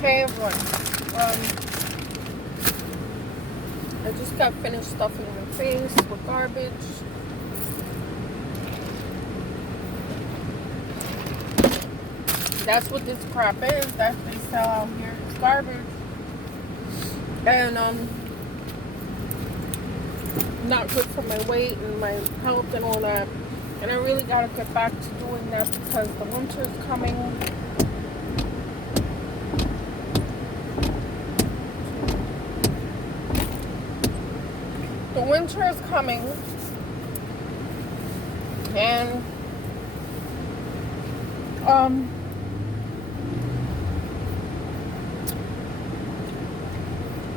Hey everyone. I just got finished stuffing my face with garbage. That's what this crap is. That they sell out here. It's garbage. And not good for my weight and my health and all that. And I really gotta get back to doing that because the winter's coming. The winter is coming, and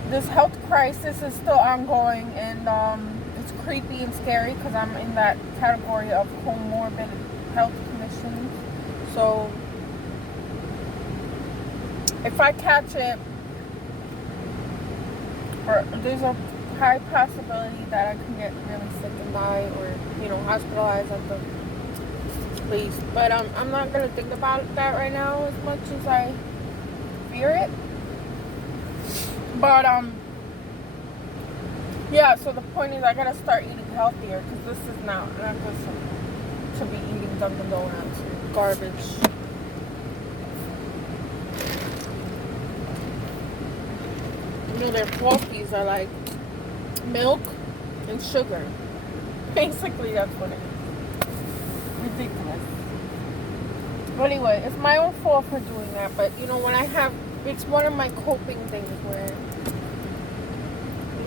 this health crisis is still ongoing, and it's creepy and scary because I'm in that category of comorbid health conditions. So if I catch it, or there's a high possibility that I can get really sick and die, or hospitalized at the least. But I'm not gonna think about that right now as much as I fear it. But yeah. So the point is, I gotta start eating healthier because this is not good to be eating Dunkin' Donuts garbage. Their coffees are like milk and sugar. Basically, that's what it is. Ridiculous. But anyway, it's my own fault for doing that. But when it's one of my coping things where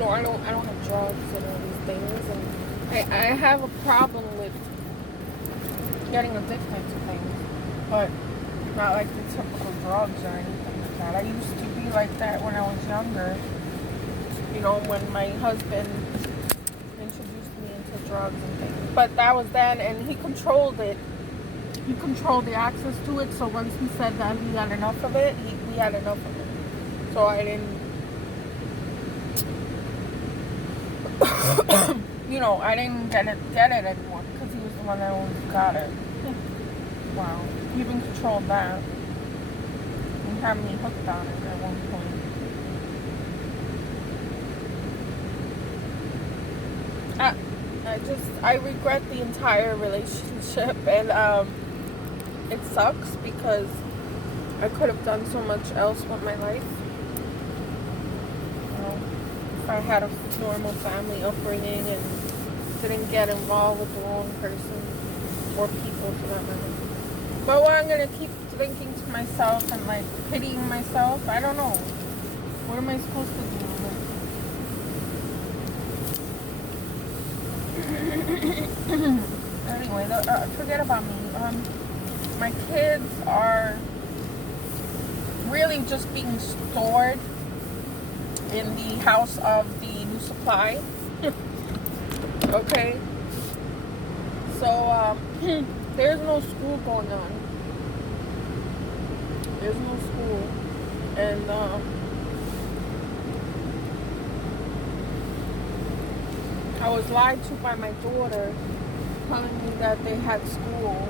I don't have drugs and all these things, and I have a problem with getting addicted to things, but not like the typical drugs or anything like that. I used to be like that when I was younger. When my husband introduced me into drugs and things. But that was then, and he controlled it. He controlled the access to it. So once he said that he had enough of it, we had enough of it. So I didn't, I didn't get it anymore because he was the one that always got it. Wow. He even controlled that. He had me hooked on it at one point. I regret the entire relationship, and it sucks because I could have done so much else with my life. If I had a normal family upbringing and didn't get involved with the wrong person or people for that matter. But what I'm gonna keep thinking to myself and like pitying myself, I don't know. What am I supposed to do? Anyway, forget about me. My kids are really just being stored in the house of the new supply. Okay. So there's no school going on. There's no school, and I was lied to by my daughter, telling me that they had school,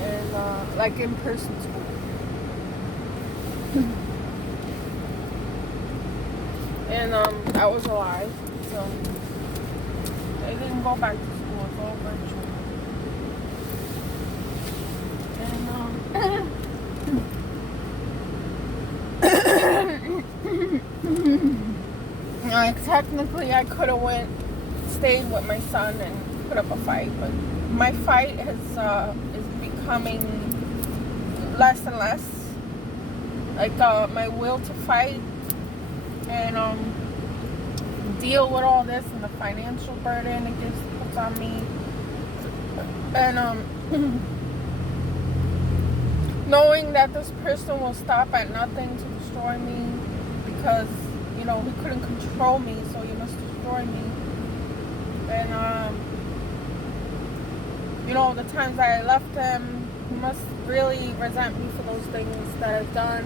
and like in-person school. And that was a lie. So they didn't go back to school. It's all virtual. And like technically, I could have stayed with my son and put up a fight, but my fight is becoming less and less. Like my will to fight and deal with all this and the financial burden it puts on me, and knowing that this person will stop at nothing to destroy me because he couldn't control me, so he must destroy me. And the times that I left him, he must really resent me for those things that I've done.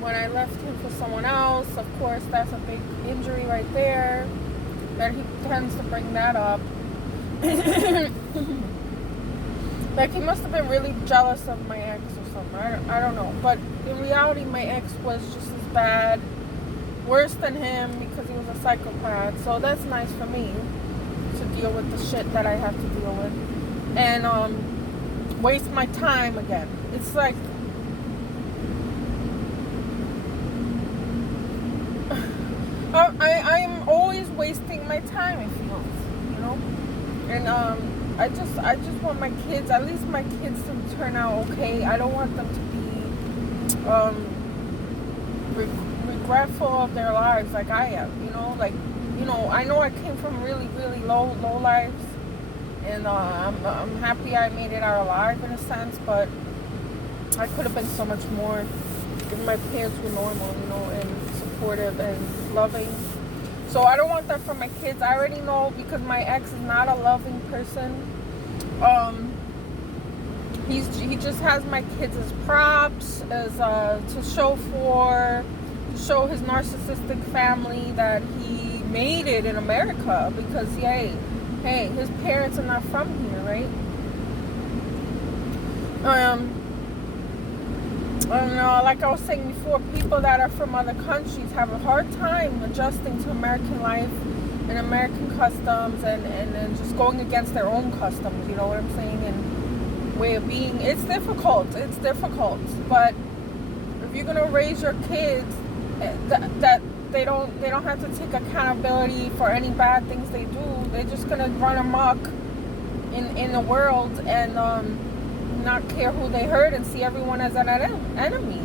When I left him for someone else, of course, that's a big injury right there, that he tends to bring that up. Like, he must have been really jealous of my ex or something. I don't know. But in reality, my ex was just as bad, worse than him, because he was a psychopath. So that's nice for me to deal with the shit that I have to deal with. And waste my time again. It's like, I'm always wasting my time, it feels, you know? And I just want my kids, at least my kids, to turn out okay. I don't want them to be regretful of their lives like I am, you know? Like, you know, I know I came from really, really low lives, and I'm happy I made it out alive in a sense, but I could have been so much more if my parents were normal, you know, and supportive and loving. So I don't want that for my kids. I already know, because my ex is not a loving person. He just has my kids as props, as to show his narcissistic family that he made it in America, because hey, his parents are not from here, right? I don't know, like I was saying before, people that are from other countries have a hard time adjusting to American life and American customs, and just going against their own customs, you know what I'm saying, and way of being. It's difficult, but if you're going to raise your kids that they don't have to take accountability for any bad things they do, they're just going to run amok in the world, and not care who they hurt, and see everyone as an enemy.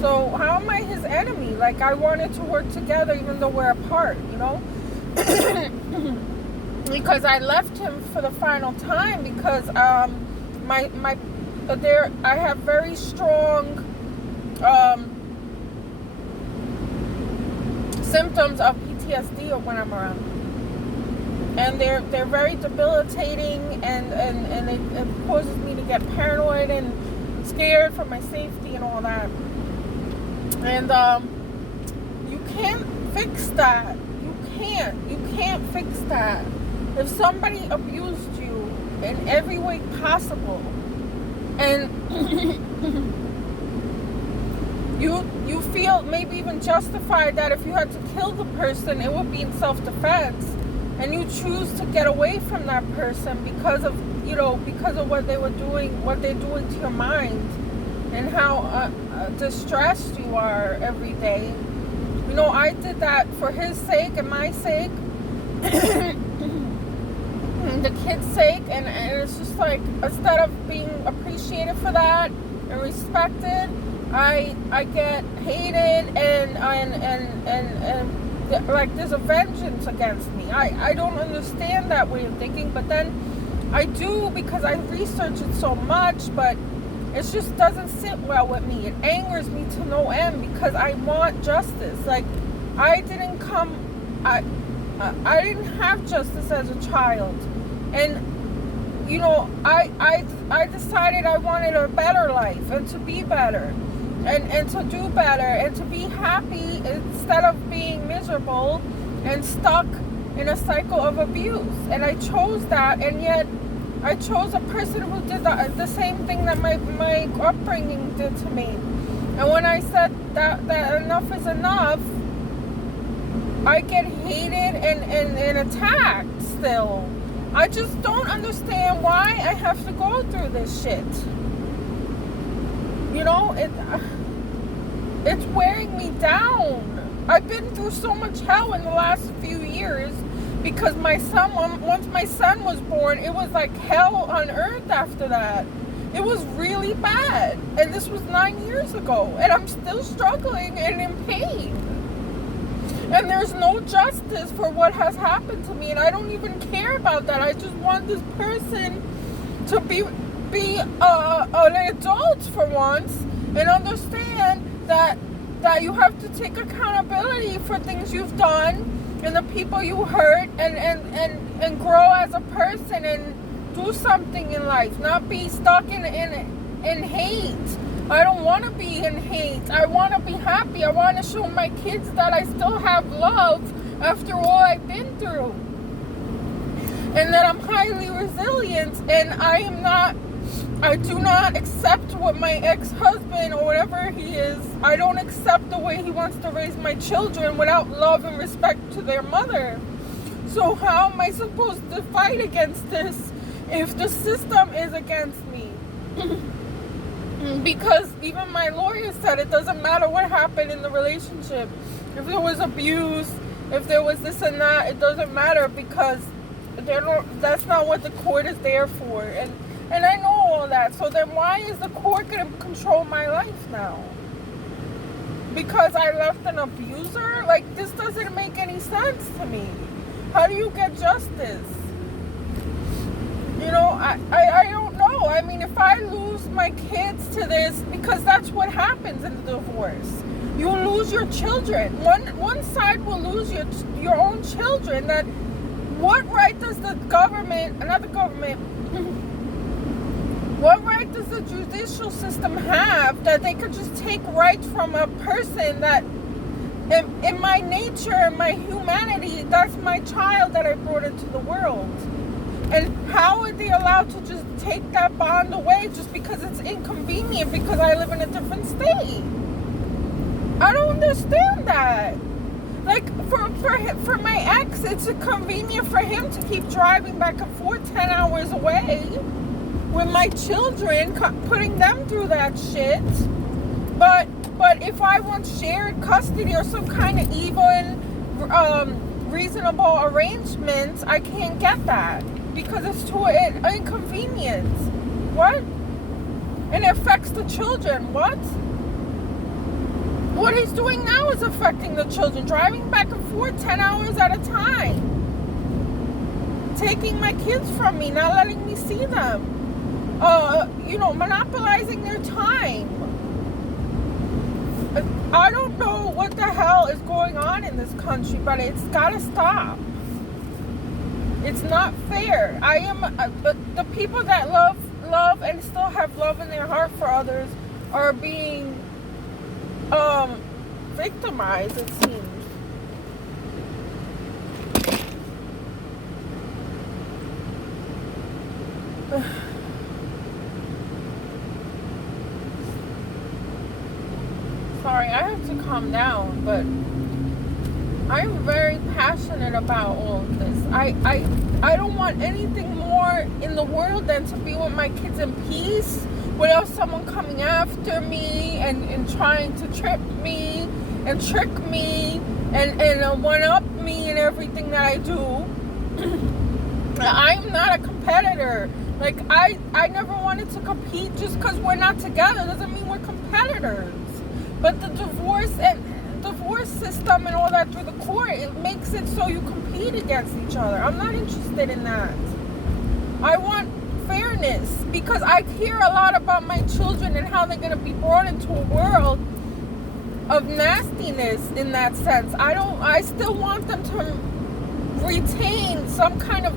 So how am I his enemy? Like, I wanted to work together even though we're apart, you know? Because I left him for the final time, because I have very strong symptoms of PTSD when I'm around. And they're very debilitating, and it causes me to get paranoid and scared for my safety and all that. And you can't fix that. You can't fix that. If somebody abused you in every way possible, and you feel maybe even justified that if you had to kill the person, it would be in self-defense, and you choose to get away from that person because of what they're doing to your mind, and how distressed you are every day. You know, I did that for his sake and my sake, and the kids' sake, and it's just like, instead of being appreciated for that and respected, I get hated, and like there's a vengeance against me. I don't understand that way of thinking, but then I do, because I research it so much, but it just doesn't sit well with me. It angers me to no end, because I want justice. Like, I didn't have justice as a child, and you know, I decided I wanted a better life, and to be better, and to do better, and to be happy instead of being miserable and stuck in a cycle of abuse. And I chose that, and yet I chose a person who did the same thing that my upbringing did to me. And when I said that enough is enough, I get hated and attacked still. I just don't understand why I have to go through this shit. You know, it's wearing me down. I've been through so much hell in the last few years, because once my son was born, it was like hell on earth after that. It was really bad. And this was 9 years ago. And I'm still struggling and in pain. And there's no justice for what has happened to me. And I don't even care about that. I just want this person to be an adult for once, and understand that you have to take accountability for things you've done and the people you hurt, and grow as a person and do something in life, not be stuck in hate. I don't want to be in hate. I want to be happy. I want to show my kids that I still have love after all I've been through. and that I'm highly resilient, and I do not accept what my ex-husband or whatever he is, I don't accept the way he wants to raise my children without love and respect to their mother. So how am I supposed to fight against this if the system is against me? Because even my lawyer said it doesn't matter what happened in the relationship. If there was abuse, if there was this and that, it doesn't matter, because that's not what the court is there for. And I know all that. So then why is the court going to control my life now? Because I left an abuser? Like, this doesn't make any sense to me. How do you get justice? You know, I don't know. I mean, if I lose my kids to this, because that's what happens in the divorce. You lose your children. One side will lose your own children. That, what right does the government, another government, what right does the judicial system have that they could just take rights from a person that, in my nature, in my humanity, that's my child that I brought into the world? And how are they allowed to just take that bond away just because it's inconvenient, because I live in a different state? I don't understand that. Like, for my ex, it's convenient for him to keep driving back and forth 10 hours away with my children, putting them through that shit. But if I want shared custody or some kind of even reasonable arrangement, I can't get that because it's too inconvenient. What? And it affects the children. What? What he's doing now is affecting the children. Driving back and forth 10 hours at a time. Taking my kids from me, not letting me see them. Monopolizing their time. I don't know what the hell is going on in this country, but it's gotta stop. It's not fair. I am the people that love and still have love in their heart for others are being victimized, it seems. Sorry, I have to calm down, but I'm very passionate about all of this. I don't want anything more in the world than to be with my kids in peace without someone coming after me and trying to trip me and trick me and one-up me in everything that I do. I'm not a competitor. Like, I never wanted to compete. Just because we're not together doesn't mean we're competitors. But the divorce system and all that through the court, it makes it so you compete against each other. I'm not interested in that. I want fairness, because I hear a lot about my children and how they're going to be brought into a world of nastiness in that sense. I still want them to retain some kind of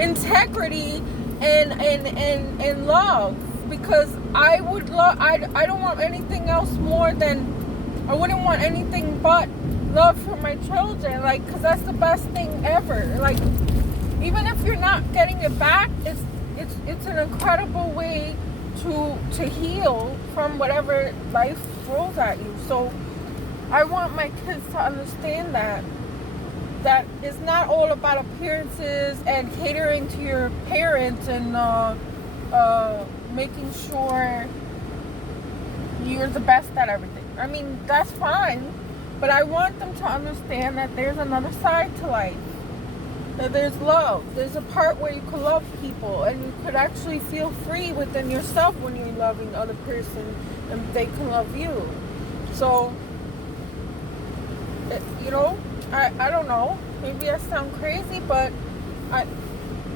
integrity and love, because I don't want anything else more than, I wouldn't want anything but love for my children, like, because that's the best thing ever. Like, even if you're not getting it back, it's an incredible way to heal from whatever life throws at you. So I want my kids to understand that it's not all about appearances and catering to your parents and making sure you're the best at everything. I mean, that's fine, but I want them to understand that there's another side to life. That there's love. There's a part where you can love people and you could actually feel free within yourself when you're loving the other person and they can love you. So, I don't know. Maybe I sound crazy, but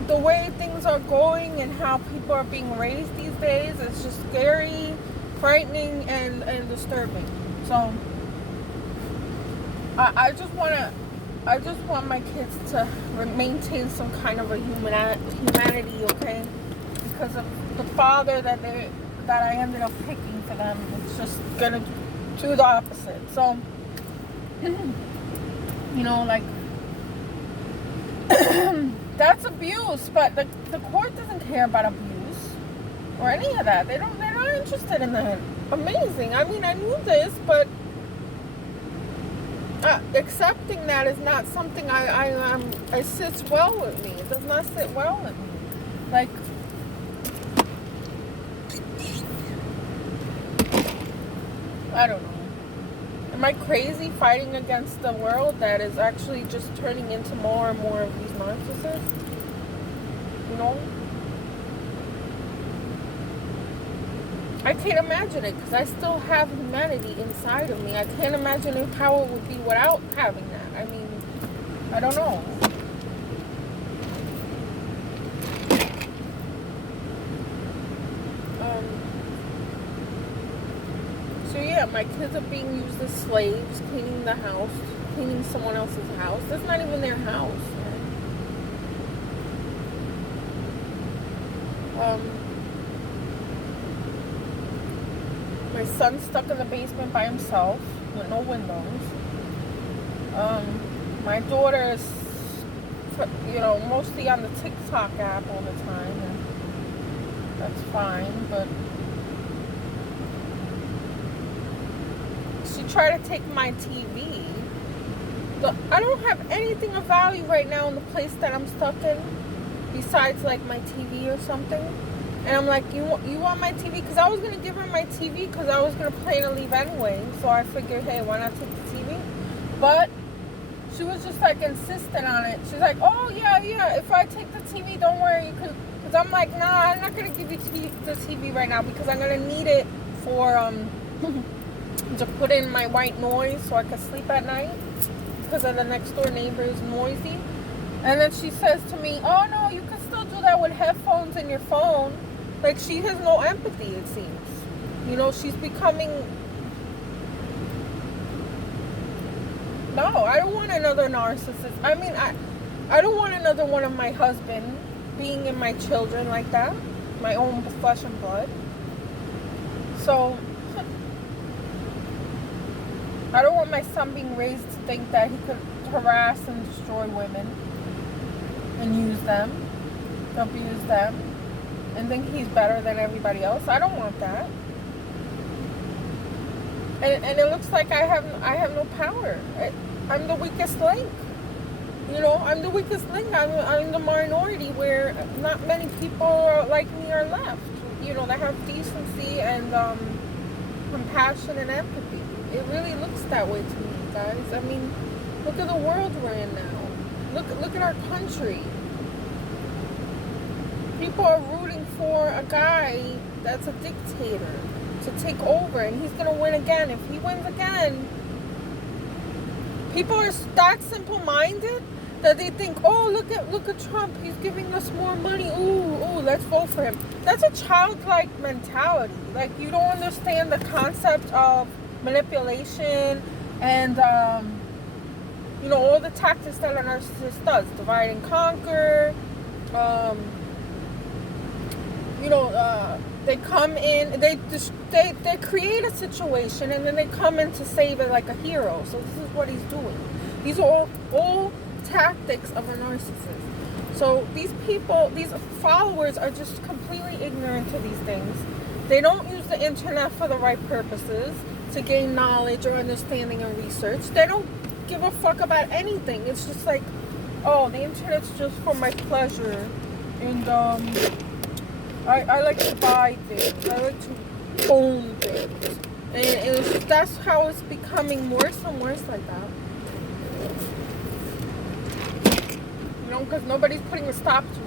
the way things are going and how people are being raised these days, it's just scary, frightening, and disturbing. So I just want my kids to maintain some kind of a humanity, okay? Because of the father that I ended up picking for them, it's just gonna do the opposite. So like That's abuse, but the court doesn't care about abuse or any of that. They're not interested in that. Amazing. I mean, I knew this, but accepting that is not something I sits well with me. It does not sit well with me. Like, I don't know. Am I crazy fighting against the world that is actually just turning into more and more of these narcissists? You know? I can't imagine it because I still have humanity inside of me. I can't imagine how it would be without having that. I mean, I don't know. So yeah, my kids are being used as slaves, cleaning the house, cleaning someone else's house. That's not even their house. Right? My son's stuck in the basement by himself with no windows. My daughter is, mostly on the TikTok app all the time, and that's fine, but she tried to take my TV. Look, I don't have anything of value right now in the place that I'm stuck in, besides like my TV or something. And I'm like, you want my TV? Because I was going to give her my TV because I was going to plan to leave anyway. So I figured, hey, why not take the TV? But she was just like insistent on it. She's like, oh, yeah, if I take the TV, don't worry. Because I'm like, nah, I'm not going to give you the TV right now because I'm going to need it for to put in my white noise so I can sleep at night because of the next door neighbor is noisy. And then she says to me, oh, no, you can still do that with headphones in your phone. Like, she has no empathy, it seems. She's becoming... No, I don't want another narcissist. I mean, I don't want another one of my husband being in my children like that. My own flesh and blood. So, I don't want my son being raised to think that he could harass and destroy women and use them, abuse them, and think he's better than everybody else. I don't want that. And it looks like I have no power. I'm the weakest link. I'm the weakest link. I'm the minority where not many people like me are left. That have decency and compassion and empathy. It really looks that way to me, guys. I mean, look at the world we're in now. Look at our country. People are rooting for a guy that's a dictator to take over, and he's going to win again. If he wins again, people are that simple-minded that they think, oh, look at Trump. He's giving us more money. Ooh, let's vote for him. That's a childlike mentality. Like, you don't understand the concept of manipulation and, all the tactics that a narcissist does. Divide and conquer. They come in, they create a situation, and then they come in to save it like a hero. So this is what he's doing. These are all tactics of a narcissist. So these people, these followers are just completely ignorant to these things. They don't use the internet for the right purposes to gain knowledge or understanding and research. They don't give a fuck about anything. It's just like, oh, the internet's just for my pleasure, and I like to buy things. I like to own things. And that's how it's becoming worse and worse like that. Because nobody's putting a stop to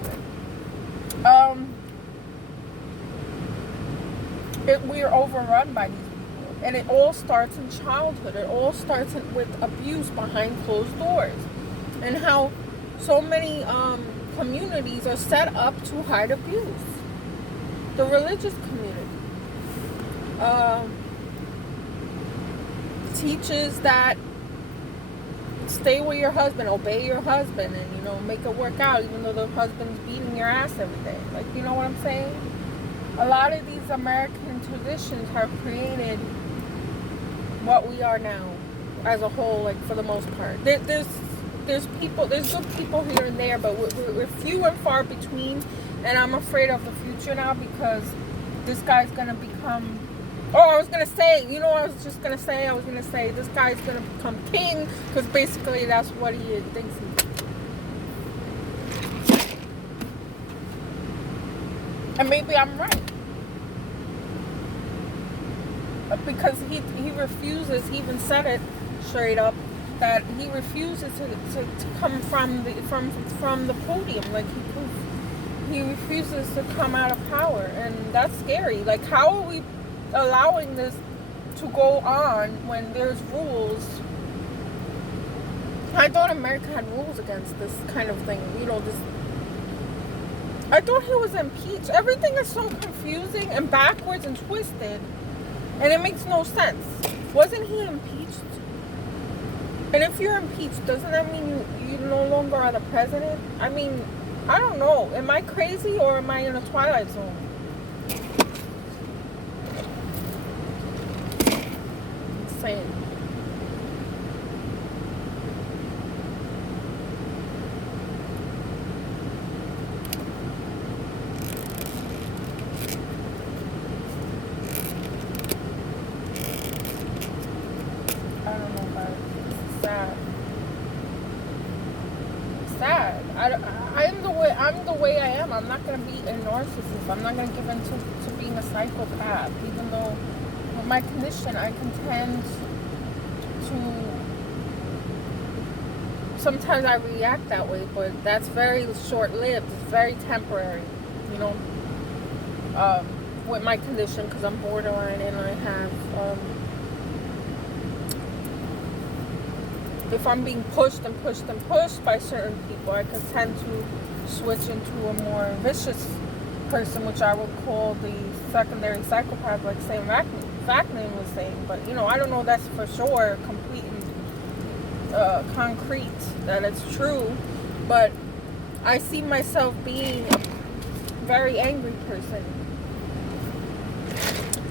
it. We're overrun by these people. And it all starts in childhood. It all starts with abuse behind closed doors. And how so many communities are set up to hide abuse. The religious community teaches that stay with your husband, obey your husband, and make it work out even though the husband's beating your ass every day. Like, you know what I'm saying? A lot of these American traditions have created what we are now as a whole, like, for the most part. There's there's good people here and there, but we're few and far between. And I'm afraid of the future now because this guy's gonna become. Oh, I was gonna say, you know what I was just gonna say? I was gonna say this guy's gonna become king because basically that's what he thinks he is. And maybe I'm right. Because he refuses, he even said it straight up, that he refuses to come from the podium. Like he refuses to come out of power, and that's scary. Like, how are we allowing this to go on when there's rules? I thought America had rules against this kind of thing. You know, this. I thought he was impeached. Everything is so confusing and backwards and twisted, and it makes no sense. Wasn't he impeached? And if you're impeached, doesn't that mean you no longer are the president? I mean, I don't know. Am I crazy or am I in a twilight zone? Insane. I don't know, guys. It's sad. Sad. I'm the way I am. I'm not gonna be a narcissist. I'm not gonna give in to being a psychopath. Even though with my condition I can tend to sometimes I react that way, but that's very short lived. It's very temporary, you know. With my condition, because I'm borderline and I have if I'm being pushed and pushed and pushed by certain people, I can tend to switch into a more vicious person, which I would call the secondary psychopath, like Sam Vaknin was saying. But, you know, I don't know that's for sure, complete and concrete, that it's true. But I see myself being a very angry person.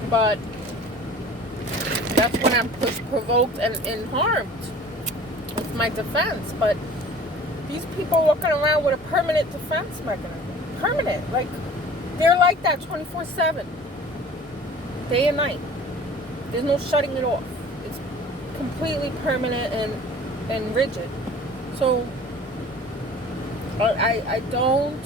But that's when I'm pushed, provoked, and harmed. It's my defense. But these people walking around with a permanent defense mechanism. Permanent. Like, they're like that 24/7. Day and night. There's no shutting it off. It's completely permanent and rigid. So, I don't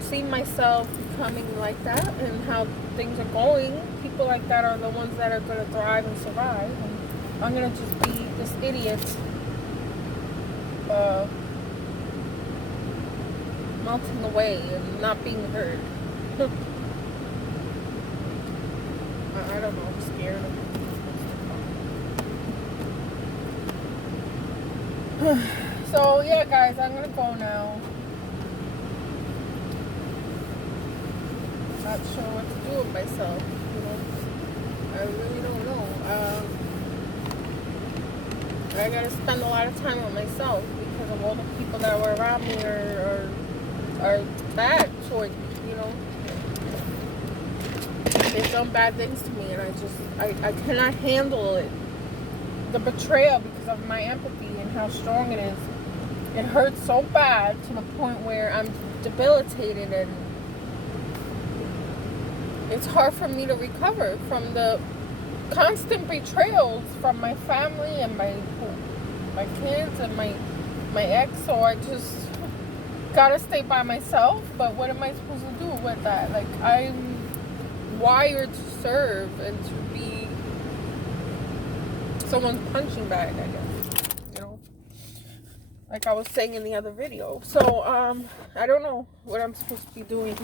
see myself becoming like that and how things are going. People like that are the ones that are going to thrive and survive. And I'm going to just be this idiot melting away and not being heard. I don't know. I'm scared of it. So, yeah, guys, I'm going to go now. Not sure what to do with myself, you know. I really don't know. I gotta spend a lot of time with myself because of all the people that were around me are bad towards me, you know. They've done bad things to me, and I cannot handle it. The betrayal, because of my empathy and how strong it is. It hurts so bad to the point where I'm debilitated, and it's hard for me to recover from the constant betrayals from my family and my kids and my ex. So I just gotta stay by myself. But what am I supposed to do with that? Like, I'm wired to serve and to be someone's punching bag, I guess, you know, like I was saying in the other video. So I don't know what I'm supposed to be doing.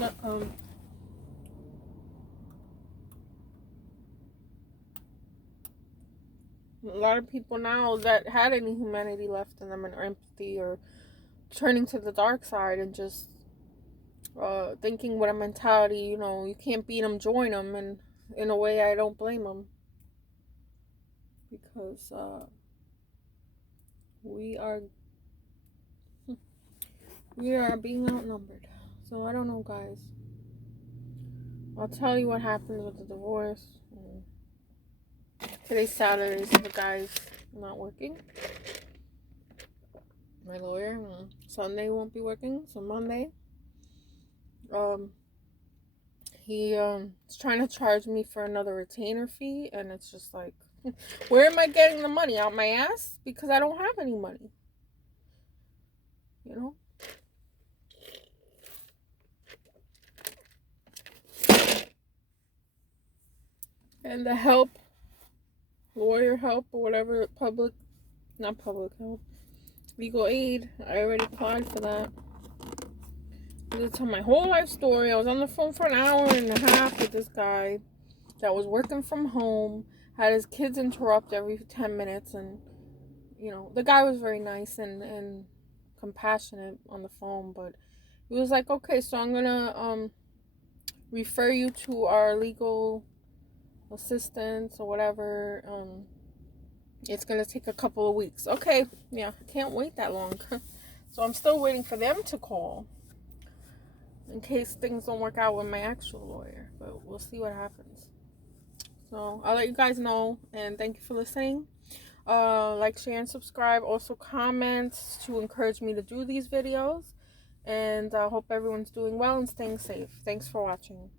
A lot of people now that had any humanity left in them, and empathy, or turning to the dark side and just thinking with a mentality, you know, you can't beat them, join them. And in a way, I don't blame them, because we are being outnumbered. So I don't know, guys. I'll tell you what happens with the divorce. Today's Saturday, so the guys not working. My lawyer. Sunday won't be working, so Monday. He is trying to charge me for another retainer fee, and it's just like, where am I getting the money? Out my ass? Because I don't have any money. You know? And the help, lawyer help, or whatever, not public help, legal aid, I already applied for that. I had to tell my whole life story. I was on the phone for an hour and a half with this guy that was working from home, had his kids interrupt every 10 minutes, and, you know, the guy was very nice and compassionate on the phone, but he was like, okay, so I'm gonna refer you to our legal assistants or whatever. It's gonna take a couple of weeks. Okay, yeah, I can't wait that long. So I'm still waiting for them to call in case things don't work out with my actual lawyer, but we'll see what happens. So I'll let you guys know, and thank you for listening. Like, share, and subscribe. Also comment to encourage me to do these videos, and I hope everyone's doing well and staying safe. Thanks for watching.